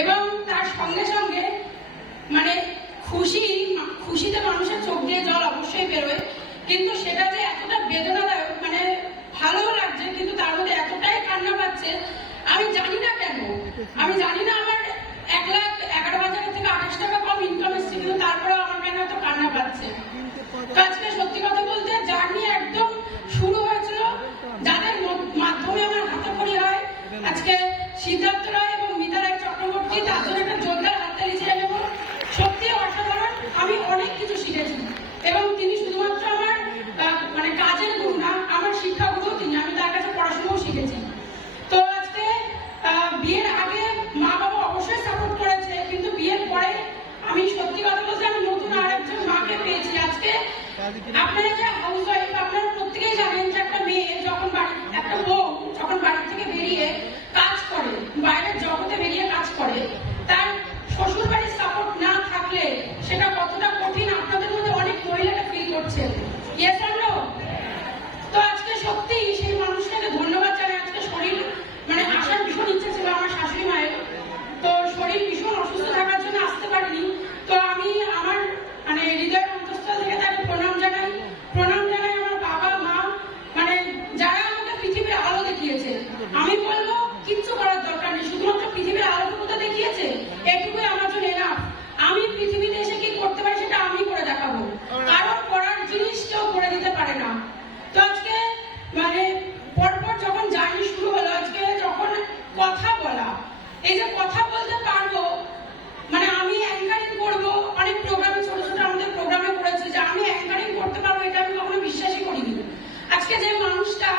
এবং তার সঙ্গে সঙ্গে মানে খুশিতে মানুষের চোখ দিয়ে জল অবশ্যই বেরোয়, কিন্তু সেটা যে এতটা বেদনাদায়ক, মানে ভালো লাগছে কিন্তু তার মধ্যে এতটাই কান্না পাচ্ছে, আমি জানি না কেন, আমি জানি না আমার 1,11,000 থেকে 28 টাকা কম ইনকাম এসছে, কিন্তু তারপরেও আমার কেন এত কান্না পাচ্ছে। তো আজকে সত্যি কথা বলতে জার্নি একদম শুরু হয়েছিল যাদের মাধ্যমে আমার হাতেখড়ি হয়, আজকে সিদ্ধার্থ রায় এবং মিতা রায় চক্রবর্তী, তার জন্য একটা জোরদার হাততালি চেয়ে নেব। সত্যি অসাধারণ, আমি অনেক কিছু শিখেছি এবং তিনি শুধুমাত্র আমার মানে কাজের গুরু না, আমার শিক্ষা গুরু তিনি, আমি তার কাছে পড়াশোনাও শিখেছি। তো আজকে বিয়ের আগে মা বাবা অবশ্যই সাপোর্ট করেছে, কিন্তু বিয়ের পরে আমি সত্যি কথা বলতে আমি নতুন আর একজন মাকে পেয়েছি। আজকে আপনারা যে হাউস ওয়াইফ, আপনারা প্রত্যেকেই জানেন যে একটা মেয়ে যখন একটা বউ যখন বাড়ি থেকে বেরিয়ে কাজ করে, বাইরের জগতে বেরিয়ে কাজ করে, তার শ্বশুর বাড়ির সাপোর্ট না থাকলে সেটা কতটা কঠিন আপনাদের মধ্যে অনেক মহিলারা ফিল করছেন। Yes or no? তো আজকে সত্যি সেই মানুষটাকে ধন্যবাদ জানাই। আজকে শরীর মানে আসার ভীষণ ইচ্ছা ছিল আমার শাশুড়ি মায়ের, তো শরীর ভীষণ অসুস্থ থাকার জন্য আসতে পারিনি। তো আমি আমার মানে হৃদয়ের অন্তঃস্থল থেকে তাকে প্রণাম জানাই আমার বাবা মা, মানে যারা আমাকে পৃথিবীর আলো দেখিয়েছে। আমি বলবো কিচ্ছু করার দরকার নেই, শুধুমাত্র পৃথিবীর আলোটুকুটা দেখিয়েছে, এটুকুই আমার জন্য এনাফ। আমি পৃথিবীতে এসে কি করতে পারি সেটা আমি করে দেখাবো, কারণ করার জিনিস কেউ করে দিতে পারে না। তো আজকে মানে পরপর যখন জার্নি শুরু হলো, আজকে যখন কথা বলা, এই যে কথা বলতে পারবো, মানে আমি অ্যাঙ্কারিং করবো, অনেক প্রোগ্রামে ছোট ছোট আমাদের প্রোগ্রামে করেছি, যে আমি অ্যাঙ্কারিং করতে পারবো এটা আমি কখনো বিশ্বাসই করিনি। আজকে যে মানুষটা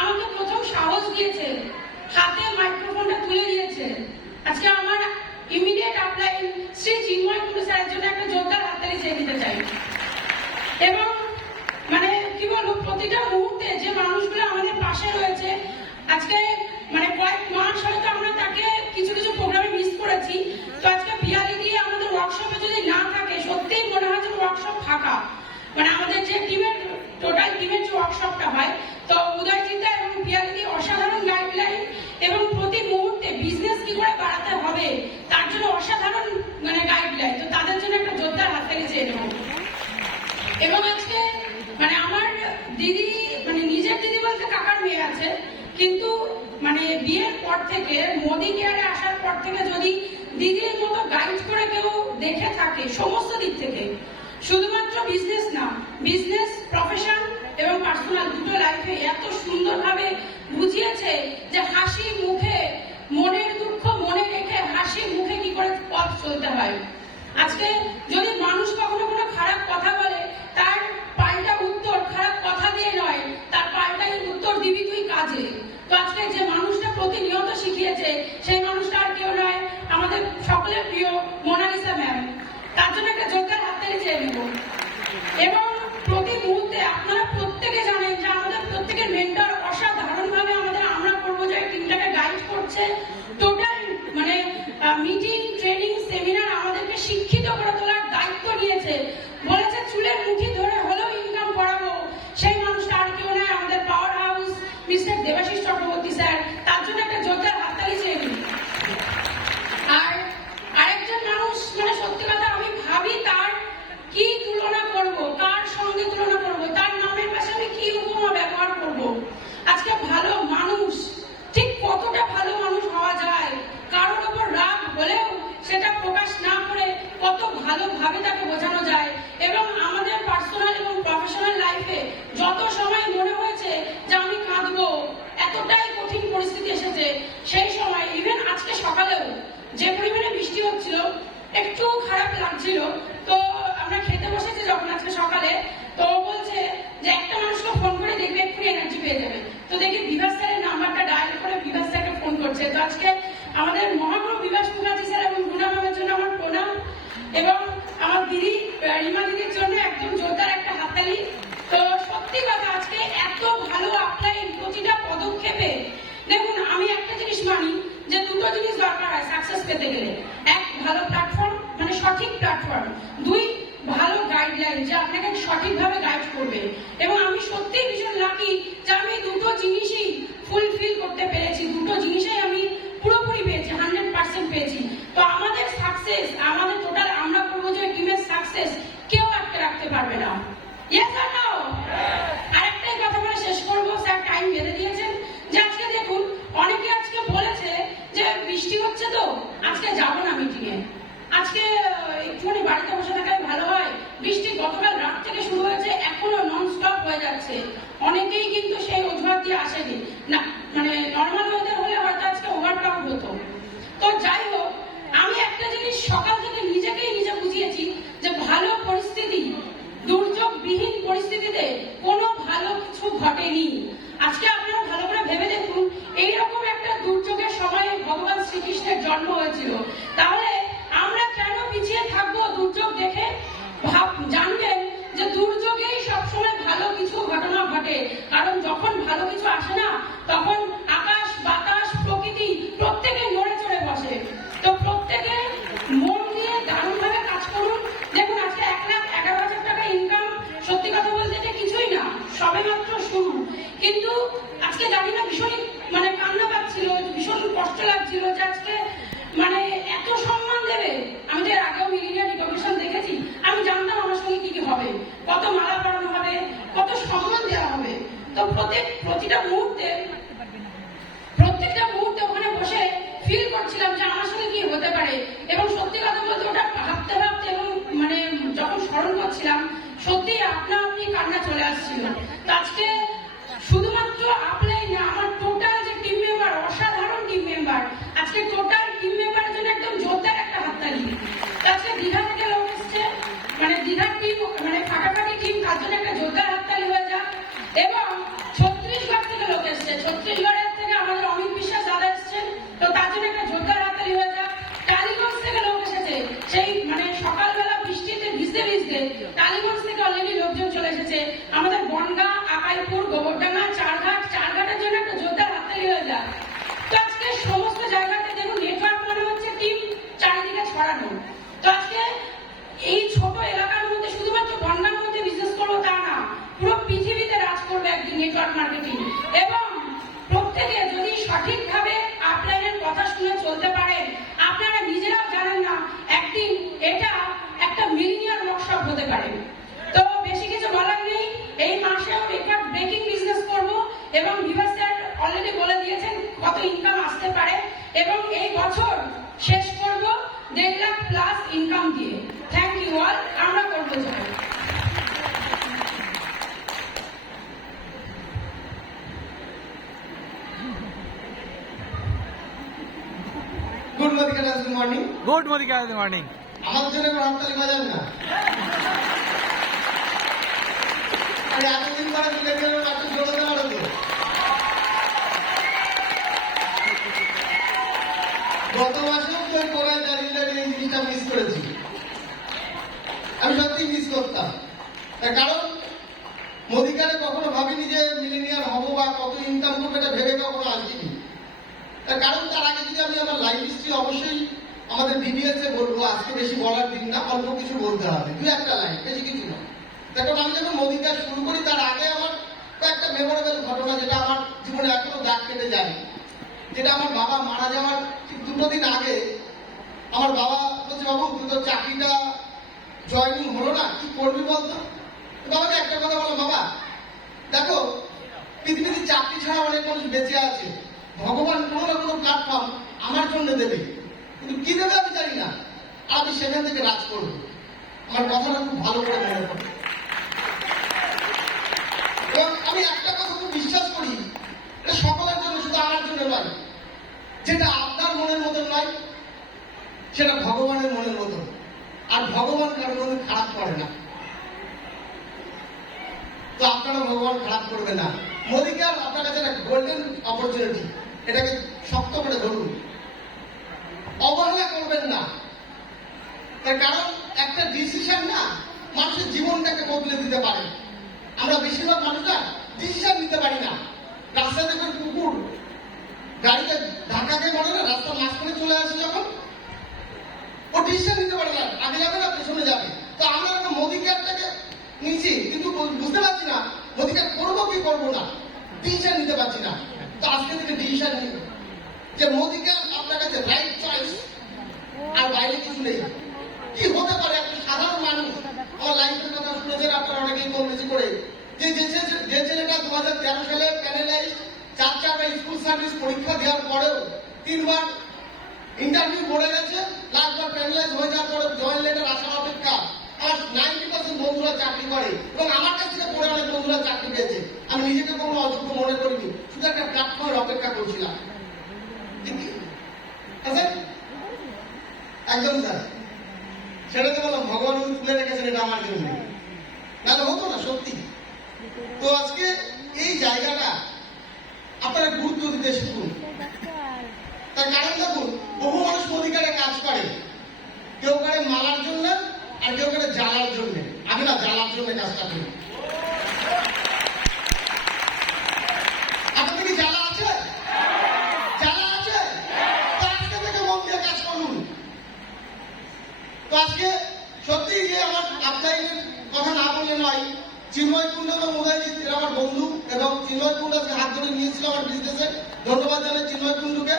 আমাকে প্রথম সাহস দিয়েছে, হাতে মাইক্রোফোনটা তুলে দিয়েছে, আজকে আমার ইমিডিয়েট আপলাইন শ্রী চিন্ময় কুণ্ডু স্যারের জন্য একটা জোরদার হাততালি চেয়ে দিতে চাই। এবং মানে কি বলবো, প্রতিটা মুহূর্তে যে মানুষগুলো আমাদের পাশে রয়েছে, আজকে মানে কয়েক মাস হয়তো আমরা তাকে কিছু কিছু প্রোগ্রামে মিস করেছি। তো আজকে পিয়ালি দিয়ে আমাদের ওয়ার্কশপে যদি না থাকে, সত্যিই মনে হয় যে ওয়ার্কশপ ফাঁকা। মানে আমাদের যে টিমের টোটাল টিমের যে ওয়ার্কশপটা হয়, তো উদয়জিতা এবং পিয়ালি দিয়ে অসাধারণ গাইডলাইন এবং প্রতি মুহূর্তে বিজনেস কি করে বাড়াতে হবে তার জন্য অসাধারণ মানে গাইডলাইন। তো তাদের জন্য একটা জোরদার হাততালি চেয়ে নেব। এবং আজকে মানে আমার দিদি, মানে নিজের দিদি বলতে কাকার মেয়ে আছে, কিন্তু মানে বিয়ের পর থেকে মোদি কেয়ারে আসার পর থেকে যদি দিদির মতো গাইড করে কেউ দেখে থাকে সমস্ত দিক থেকে, শুধুমাত্র বিজনেস না, বিজনেস, প্রফেশন এবং পার্সোনাল দুটো লাইফে এত সুন্দরভাবে বুঝিয়েছে যে হাসি মুখে মনের দুঃখ মনে রেখে হাসি মুখে কি করে পথ চলতে হয়। আজকে যদি মানুষ কখনো কোনো খারাপ কথা বলে, তার পাল্টা উত্তর খারাপ কথা দিয়ে নয়, তার পাল্টাই উত্তর দিবি তুই কাজে। তো আজকে যে মানুষটা প্রতিনিয়ত শিখিয়েছে, সেই মানুষটা আর কেউ নয়, আমাদের সকলের প্রিয় মোনালিসা ম্যাম। তার জন্য একটা জোরদার হাততালি চেয়ে নেব। এবং প্রতি মুহূর্তে আপনারা প্রত্যেকে জানেন যে আমাদের প্রত্যেকের মেন্টর অসাধারণভাবে আমরা করবো যে টিমটাকে গাইড করছে। টোটাল মানে মিটিং, ট্রেনিং, সেমিনার আমাদেরকে শিক্ষিত করে তোলার দায়িত্ব নিয়েছে, বলেছে চুলের মুঠি ধরে হলেও ইনকাম করাবো। সেই মানুষটা আর কেউ নয়, আমাদের power house mister Debashis Chakraborty sir. তার জন্য একটা জোরদার হাততালি চেয়ে নিই। আর আরেকজন মানুষ, মানে সত্যি কথা আমি ভাবি তার কি তুলনা করব, কার সঙ্গে তুলনা করব, তার নামের পাশে আমি কি উপমা ব্যবহার করব। আজকে ভালো মানুষ ঠিক কতটা ভালো মানুষ হওয়া যায়, কারোর ওপর রাগ হলেও সেটা প্রকাশ না করে কত ভালোভাবে তাকে বোঝানো যায়। এবং আমাদের পার্সোনাল এবং প্রফেশনাল লাইফে যত সময় মনে হয়েছে যে আমি কাঁদবো, এতটাই কঠিন পরিস্থিতি এসেছে, সেই সময় ইভেন আজকে সকালেও যে পরিমাণে বৃষ্টি হচ্ছিল, একটু খারাপ লাগছিল। তো আমরা খেতে বসেছি যখন আজকে সকালে, তো বলছে যে একটা মানুষকে ফোন করে দেখবে এক্ষুনি এনার্জি পেয়ে যাবে। তো দেখি বিভাস স্যারের নাম্বারটা ডায়াল করে বিভাস স্যারকে ফোন করছে। তো আজকে আমাদের মহাগুরু বিভাস মুখার্জি স্যার এবং গুনা ম্যামের জন্য আমার প্রণাম, এবং আমার দিদি রিমা দিদির জন্য একদম জোরদার একটা হাততালি। তো সত্যি কথা আজকে এত ভালো আপলাইন প্রতিটা পদক্ষেপে। দেখুন, আমি একটা জিনিস মানি যে দুটো জিনিস দরকার হয় সাকসেস পেতে গেলে। এক, ভালো প্ল্যাটফর্ম, মানে সঠিক প্ল্যাটফর্ম। দুই, ভালো গাইডলাইন যে আপনাকে সঠিকভাবে গাইড করবে। এবং আমি সত্যিই ভীষণ লাকি যে আমি দুটো জিনিসই ফুলফিল করতে পেরেছি, দুটো জিনিসই আমি পুরোপুরি পেয়েছি, 100% পেয়েছি। ইয়েস আর নো? আরেকটাই কথা বলে শেষ করবো, স্যার টাইম বেঁধে দিয়েছেন, যে আজকে দেখুন অনেকে আজকে বলেছে যে বৃষ্টি হচ্ছে তো আজকে যাবো না মিটিং এ, আজকে একটুখানি বাড়িতে বসে থাকাই ভালো হয়। বৃষ্টি গতকাল রাত থেকে শুরু হয়েছে, এখনো নন স্টপ হয়ে যাচ্ছে। অনেকেই কিন্তু সেই অজুহাত দিয়ে আসেনি না, মানে নর্মাল ওয়েদার হলে হয়তো আজকে ওভারক্রাউড হতো। তো যাই হোক, আমি একটা জিনিস সকাল থেকে নিজেকেই নিজে বুঝিয়েছি যে ভালো পরিস্থিতি, দুর্যোগবিহীন পরিস্থিতিতে কোনো ভালো কিছু ঘটেনি। আজকে আপনারা ভালো করে ভেবে দেখুন, এইরকম একটা দুর্যোগের সময় ভগবান শ্রীকৃষ্ণের জন্ম হয়েছিল, তাহলে আমরা কেন পিছিয়ে থাকবো? দুর্যোগ দেখে জানবেন যে দুর্যোগেই সবসময় ভালো কিছু ঘটনা ঘটে, কারণ যখন ভালো কিছু আসে না তখন আকাশ বাতাস প্রকৃতি প্রত্যেকে নড়ে চড়ে বসে। তো প্রত্যেকে মন দিয়ে দারুণভাবে কাজ করুন। দেখুন আজকে 1,11,000 টাকা ইনকাম, সত্যি কথা বলতে এটা কিছুই না, সবে মাত্র শুরু। কিন্তু আজকে জানি না ভীষণ মানে কান্না পাচ্ছিল, ভীষণ কষ্ট লাগছিল যে আজকে মানে এত সম্মান দেবে। আমি তো এর আগেও মিলিনিয়ার রিকগনিশন দেখেছি, আমি জানতাম আমার সঙ্গে কি কি হবে, কত মালা পরানো হবে, কত সম্মান দেওয়া হবে। তো প্রত্যেকটা মুহূর্তে ওখানে বসে ফিল করছিলাম যে আমার সঙ্গে কি হতে পারে। এবং সত্যি কথা বলতে ওটা ভাবতে ভাবতে এবং মানে যখন স্মরণ করছিলাম, সত্যি আপনা আপনি কান্না চলে আসছিল। তো আজকে শুধুমাত্র আপলাই না, আমার টোটাল যে টিম মেম্বার, অসাধারণ টিম মেম্বার, আজকে টোটাল টিম মেম্বারের জন্য একদম জোরদার একটা হাততালি। আজকে দীঘা থেকে লোক এসছে, মানে দীঘার টিম, মানে ফাটাফাটি টিম, তার জন্য একটা জোরদার হাততালি হয়ে যাক। এবং ছত্তিশগড় থেকে লোক এসছে, ছত্তিশগড়ের থেকে আমাদের অমিত বিশ্বাস দাদা এসছেন, তো তার জন্য একটা জোরদার হাততালি হয়ে যাক। টালিগঞ্জ থেকে লোক এসেছে, সেই মানে সকালবেলা বৃষ্টিতে ভিজতে ভিজতে টালিগঞ্জ থেকে অলরেডি লোকজন চলে এসেছে। আমাদের বনগাঁ, আকাইপুর, গোবরডাঙ্গা, চারঘাটের জন্য একটা জোরদার হাততালি হয়ে যাক। তো আজকে সমস্ত জায়গাতে দেখুন নেটওয়ার্ক মানে হচ্ছে টিম চারিদিকে ছড়ানো। তো আজকে এই ছোট এলাকার মধ্যে শুধুমাত্র বনগাঁর মধ্যে বিজনেস করবো তা না, পুরো পৃথিবীতে রাজ করবে একদিন নেটওয়ার্ক মার্কেটিং। এবং প্রত্যেকে যদি সঠিকভাবে আপলাইনের কথা শুনে চলতে পারেন, আপনারা নিজেরাও জানেন না একদিন এটা একটা মিলিনিয়ার ওয়ার্কশপ হতে পারে। তো বেশি কিছু বলার নেই, এই মাসেও রেকর্ড ব্রেকিং বিজনেস করব এবং বিভাস স্যার অলরেডি বলে দিয়েছেন কত ইনকাম আসতে পারে, এবং এই বছর শেষ করব 1.5 লাখ প্লাস ইনকাম দিয়ে। থ্যাংক ইউ অল, আমরা করবো জয়। Good morning. Good morning. আমাদের জন্য কোনো হাততালি বাজান না। আরে এতদিন পরে মিলে গেল, একটু জোরে দেওয়া হলো। গত মাসেও তো কোরায় দাঁড়িয়ে এই জিনিসটা মিস করেছি, আমি সত্যি মিস করতাম। তার কারণ মোদিকারে কখনো ভাবিনি যে মিলেনিয়ার হবো বা কত ইনকাম করবো, এটা ভেবে কখনো আসিনি। তার কারণ তার আগে যদি আমি আমার লাইফ হিস্ট্রি অবশ্যই আমাদের বিবিএস এ বলবো, আজকে বেশি বলার দিন না, অল্প কিছু বলতে হবে, 2-1 লাইন, বেশি কিছু না। দেখুন আমি যখন মোদি কাজ শুরু করি তার আগে আমার কয়েকটা মেমোরেবল ঘটনা যেটা আমার জীবনে এখনো দাগ কেটে যায়, যেটা আমার বাবা মারা যাওয়ার ঠিক 2 দিন আগে আমার বাবা বলছে, বাবু তুই তো চাকরিটা জয়েনিং হলো না, কি করবি বলতো? বাবাকে একটা কথা বলো, বাবা দেখো পৃথিবীতে চাকরি ছাড়া অনেক মানুষ বেঁচে আছে, ভগবান কোনো না কোনো প্ল্যাটফর্ম আমার জন্য দেবে, কিন্তু কি দেবে আমি জানি না, আমি সেখান থেকে রাজ করবো। আমার কথাটা খুব ভালো করে মনে পড়ে এবং আমি একটা কথা খুব বিশ্বাস করি, এটা সকলের জন্য, শুধু আমার জন্য নয়। যেটা আপনার মনের মতন নয় সেটা ভগবানের মনের মতন, আর ভগবান কারোর মধ্যে খারাপ করে না। তো আপনারা ভগবান খারাপ করবে না। মোদিকে আর আপনার কাছে একটা গোল্ডেন অপরচুনিটি, এটাকে শক্ত করে ধরুন, অবহেলা করবেন না। তার কারণ একটা ডিসিশন না মানুষের জীবনটাকে বদলে দিতে পারে। আমরা বেশিরভাগ মানুষরা ডিসিশন নিতে পারি না। রাস্তা দেখবেন কুকুর গাড়িতে ধাক্কা খেয়ে মরে না, রাস্তার মাঝখানে চলে আসে যখন, ও ডিসিশন নিতে পারে না, আগে যাবে না পেছনে যাবে। তো আমরা একটা মোদি ক্যাবটাকে নিয়েছি, কিন্তু বুঝতে পারছি না মোদি ক্যাব করবো কি করবো না, ডিসিশন নিতে পারছি না। তো আজকে থেকে ডিসিশন নিব যে মোদি ক্যাব আপনার কাছে রাইট চয়েস, আর বাইরে কিছু নেই। কি হতে পারে একটা সাধারণ মানুষ আমার লাইফের কথা শুনেছেন আপনারা অনেকেই কম বেশি করে, যে ছেলেটা 2013 সালে প্যানেলাইজ 4টা স্কুল সার্ভিস পরীক্ষা দেওয়ার পরেও 3বার ইন্টারভিউ পড়ে গেছে, লাস্টবার প্যানেলাইজ হয়ে যাওয়ার পরে জয়েন লেটার আসার অপেক্ষা। আমার 90% বন্ধুরা চাকরি করে এবং আমার কাছ থেকে পড়ে অনেক বন্ধুরা চাকরি পেয়েছে। আমি নিজেকে কোনো অযোগ্য মনে করিনি, শুধু একটা প্ল্যাটফর্মের অপেক্ষা করছিলাম। একদম স্যার, সেটা তো বললাম ভগবান তুলে রেখেছেন এটা আমার জন্য, নাহলে হতো না সত্যি। তো আজকে এই জায়গাটা আপনারা গুরুত্ব দিতে শিখুন। তার কারণ দেখুন, বহু মানুষ অধিকারে কাজ করে, কেউ করে মালার জন্য আর কেউ করে জ্বালার জন্য। আমি না জ্বালার জন্য কাজটা করি। আপনাদের কি জ্বালা আছে? জ্বালা আছে? তো আজকে থেকে মন দিয়ে কাজ করুন। তো আজকে সত্যি যে আমার আপনাদের কথা না বললে নয়, চিন্ময় কুন্ডু এবং উদয়জিৎ এরা আমার বন্ধু, এবং চিন্ময় কুন্ডু আজকে হাত ধরে নিয়েছিল আমার বিজনেসে। ধন্যবাদ জানাই চিন্ময় কুন্ডুকে।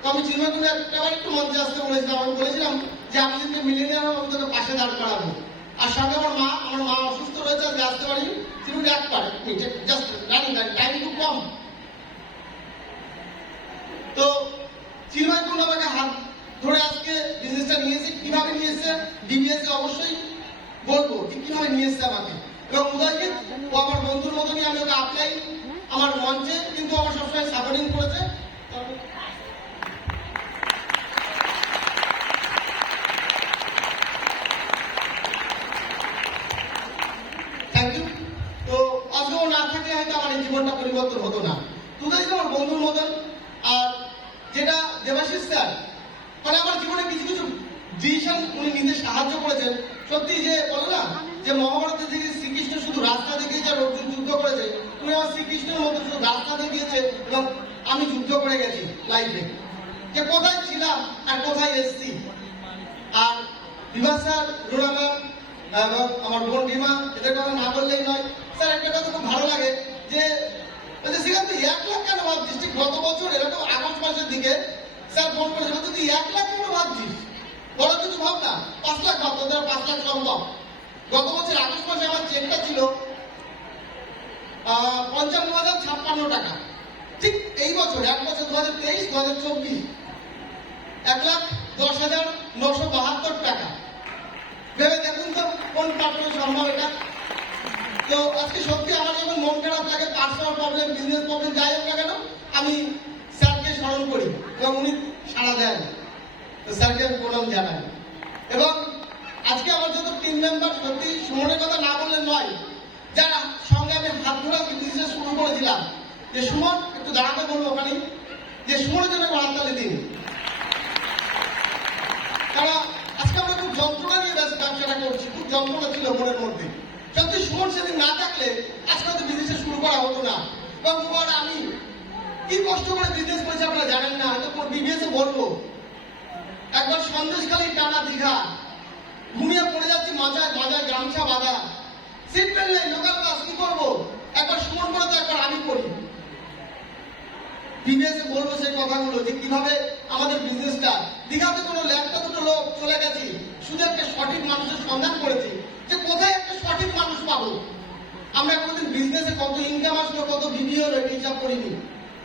তো আমি চিন্ময় কুন্ডু একটু মঞ্চে আসতে বলেছিলাম, আমি বলেছিলাম যে আমি যদি মিলিনিয়ার হবো আমি তোকে পাশে দাঁড় করাবো। আর সঙ্গে আমার মা অসুস্থ রয়েছে, আজকে আসতে পারিনি। চিন্ময় একবার জাস্ট রানিং টাইম একটু কম। তো চিন্ময় কুন্ডু আমাকে হাত ধরে আজকে বিজনেসটা নিয়েছে। কিভাবে নিয়েছে ডিবিএস অবশ্যই বলবো ঠিক কিভাবে নিয়েছে আমাকে। এবং উদয়জিৎ ও আমার বন্ধুর মতনই, আমি ওকে আপলাই আমার মঞ্চে কিন্তু আমার সবসময় সাপোর্টিং করেছে। Thank you. তো আজকে ও না থাকলে হয়তো আমার এই জীবনটা পরিবর্তন হতো না। উদয়জিৎ আমার বন্ধুর মতন। আর যেটা দেবাশিস স্যার, মানে আমার জীবনে কিছু কিছু ডিসিশন উনি নিতে সাহায্য করেছেন। সত্যি যে বলে না যে মহাভারতের দিকে শ্রীকৃষ্ণ শুধু রাস্তা দেখিয়েছে আর অর্জুন যুদ্ধ করেছে, তুমি আমার শ্রীকৃষ্ণের মতো শুধু রাস্তা দেখিয়েছে এবং আমি যুদ্ধ করে গেছি লাইফে, যে কোথায় ছিলাম আর কোথায় এসছি। আর বিভাস স্যার, রুনা ম্যাম এবং আমার বোন ডিমা, এদের কথা না বললেই নয়। স্যার একটা কথা খুব ভালো লাগে যে সেখান থেকে 1 লাখ কেন ভাবছিস? ঠিক গত বছর এরকম আগস্ট মাসের দিকে স্যার ফোন করেছিল, তুই 1 লাখ কেন ভাবছিস? বড় কিছু ভাব না, 5 লাখ ভাব, তোদের 5 লাখ সম্ভব। গত বছর আগস্ট মাসে আমার চেকটা ছিল 55,056 টাকা। ঠিক এই বছর 1 বছর 2023-2024 1,10,972 টাকা। ভেবে দেখুন তো কোন প্ল্যাটফর্মে সম্ভব এটা। তো আজকে সত্যি আমার যখন মন খারাপ লাগে, পার্সোনাল প্রবলেম, বিজনেস প্রবলেম যাই হোক না কেন, আমি স্যারকে স্মরণ করি এবং উনি সাড়া দেন। তো স্যারকে আমি প্রণাম জানাই। এবং আজকে আমার যত টিম মেম্বার, সত্যি সুমনের কথা না বললে নয়, যারা সঙ্গে আমি হাত ধরা বিজনেস শুরু করেছিলাম, যে সুমন একটু দাঁড়াতে বলবো ওখানে, যে সুমনের জন্য হাততালি দিন। কারণ আজকে আমরা খুব যন্ত্রণা নিয়ে ব্যবসাটা করছি, খুব যন্ত্রণা ছিল মনের মধ্যে। সত্যি সুমন সেদিন না থাকলে আজকে হয়তো বিজনেস শুরু করা হতো না। এবং আমি কি কষ্ট করে বিজনেস করেছি আপনারা জানেন না, হয়তো বিবিএস বলবো। একবার সন্দেশখালী টানা দীঘা, ঘুমিয়ে পড়ে যাচ্ছি, মাজায় গামছা বাঁধা, সিট বেল্ট নেই, লোকাল বাস, কি করবো? একবার সুমন করে তো একবার আমি করি। বিবিএসে বলবো সেই কথাগুলো, যে কিভাবে আমাদের বিজনেসটা দীঘাতে কোনো একটা দুটো লোক চলে গেছি, শুধু একটা সঠিক মানুষের সন্ধান করেছি, যে কোথায় একটা সঠিক মানুষ পাবো। আমরা কোনোদিন বিজনেসে কত ইনকাম আসলো, কত ভিডিও হিসাব করিনি,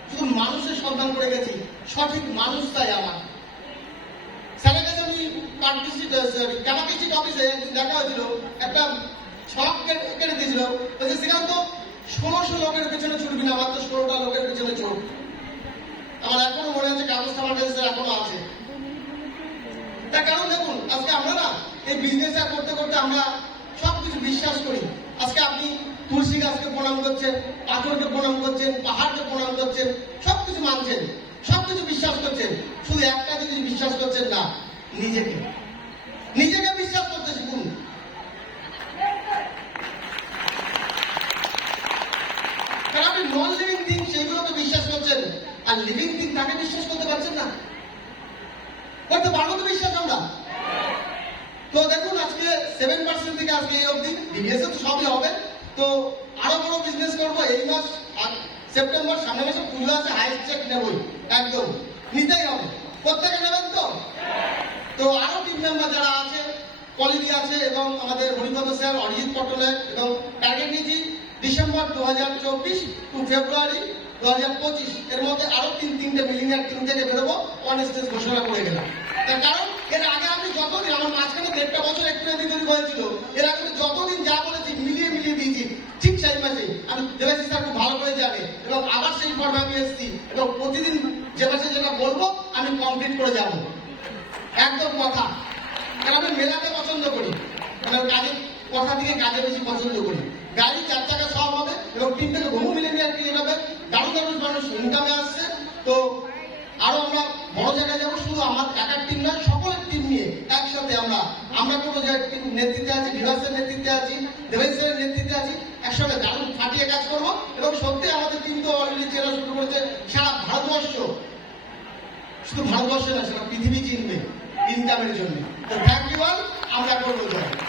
শুধু মানুষের সন্ধান করে গেছি। সঠিক মানুষ চাই আমার। স্যারের কাছে আমি ক্যাপাসিটি অফিসে একদিন দেখা হয়েছিল, একটা ছক কেটে দিয়েছিল, সেখানে তো 1600 লোকের পেছনে ছুটবি না, মাত্র 16টা লোকের পেছনে ছুট। আমার এখনো মনে হচ্ছে কাগজটা আমার কাছে এখনো আছে। তার কারণ দেখুন, আজকে আমরা না এই বিজনেসটা করতে করতে আমরা সবকিছু বিশ্বাস করি। আজকে আপনি তুলসী গাছকে প্রণাম করছেন, পাথরকে প্রণাম করছেন, পাহাড়কে প্রণাম করছেন, সবকিছু মানছেন, সবকিছু বিশ্বাস করছেন। শুধু একটা জিনিস বিশ্বাস করছেন না, নিজেকে বিশ্বাস করতে শিখুন। কারণ আপনি নন লিভিং থিং সেইগুলোকে বিশ্বাস করছেন, আর লিভিং থিং তাকে বিশ্বাস করতে পারছেন না। করতে পারবো তো বিশ্বাস আমরা? তো দেখুন, আজকে 7% থেকে আজকে এই অবধি বিবিএস তো সবই হবে। তো আরো বড় বিজনেস করবো এই মাস সেপ্টেম্বর, সামনে মাসে পুজো আছে, হাইস্ট চেক নেবই, একদম নিতেই হবে। প্রত্যেকে নেবেন তো? তো আরো টিম মেম্বার যারা আছে কলিনি আছে এবং আমাদের হরিপদ স্যার, অরিজিৎ পট্টনায়ক এবং টার্গেট নিয়েছি ডিসেম্বর 2024 টু ফেব্রুয়ারি 2025 এর মধ্যে আরো তিনটে মিলিনিয়ার টিম থেকে বেরোবো, অন স্টেজ ঘোষণা করে গেলাম। তার কারণ এর আগে আমি যতদিন, আমার মাঝখানে 1.5 বছর একটু এদিক ওদিক হয়েছিল, এর আগে আমি যতদিন যা বলেছি মিলিয়ে দিয়েছি ঠিক সেই মাসে। আমি দেবাশিস স্যার খুব ভালো করে জানে এবং আবার সেই ফর্মে আমি এসেছি এবং প্রতিদিন যে মাসে যেটা বলবো আমি কমপ্লিট করে যাব, একদম কথা। কারণ আমি মেলাতে পছন্দ করি, মানে কাজে কথা থেকে কাজে বেশি পছন্দ করি। গাড়ি 4 চাকা সব হবে এবং টিম থেকে বহু মিলিনিয়ার ক্রিয়েট হবে, দারুণ দারুণ মানুষ ইনকামে আসছে। তো আরো আমরা বড় জায়গায় যাবো, শুধু আমার একার টিম নয়, সকলের টিম নিয়ে একসাথে আমরা কোনো যে নেতৃত্বে আছি, বিভাসের নেতৃত্বে আছি, দেবেশের নেতৃত্বে আছি, একসাথে দারুণ ফাটিয়ে কাজ করবো। এবং সত্যি আমাদের টিম তো অলরেডি চেনা শুরু করেছে সারা ভারতবর্ষ, শুধু ভারতবর্ষে না সারা পৃথিবী চিনবে ইনকামের জন্য। তো থ্যাংক ইউ অল, আমরা করবো জয়।